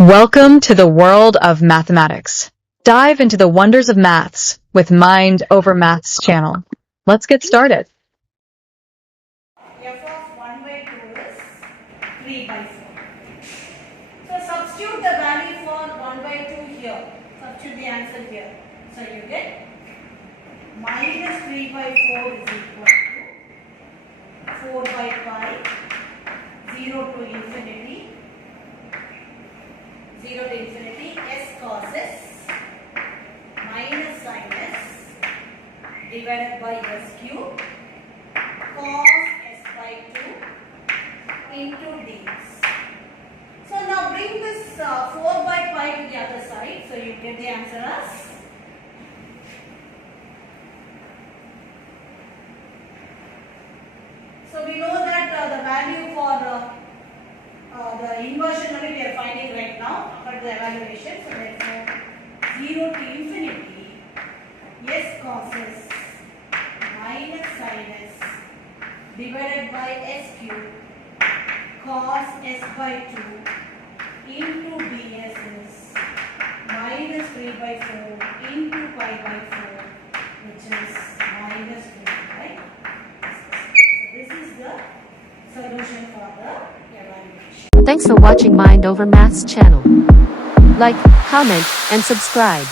Welcome to the world of mathematics. Dive into the wonders of maths with Mind Over Maths channel. Let's get started. F of 1 by 2 is 3 by 4. So substitute the value for 1 by 2 here. Substitute the answer here. So you get minus 3 by 4 is equal to 4 by 5, 0 to infinity, 0 to infinity, s cos s minus sin s divided by s cube cos s by 2 into ds. So now bring this 4 by 5 to the other side. So you get the answer as so we know that the value for the inversion limit we are finding right now after the evaluation. So therefore 0 to infinity s cos s minus sin s divided by s cube cos s by 2 into ds is minus 3 by 4 into pi by 4, which is minus 2, right? So this is the solution for the evaluation. Thanks for watching Mind Over Maths channel. Like, comment, and subscribe.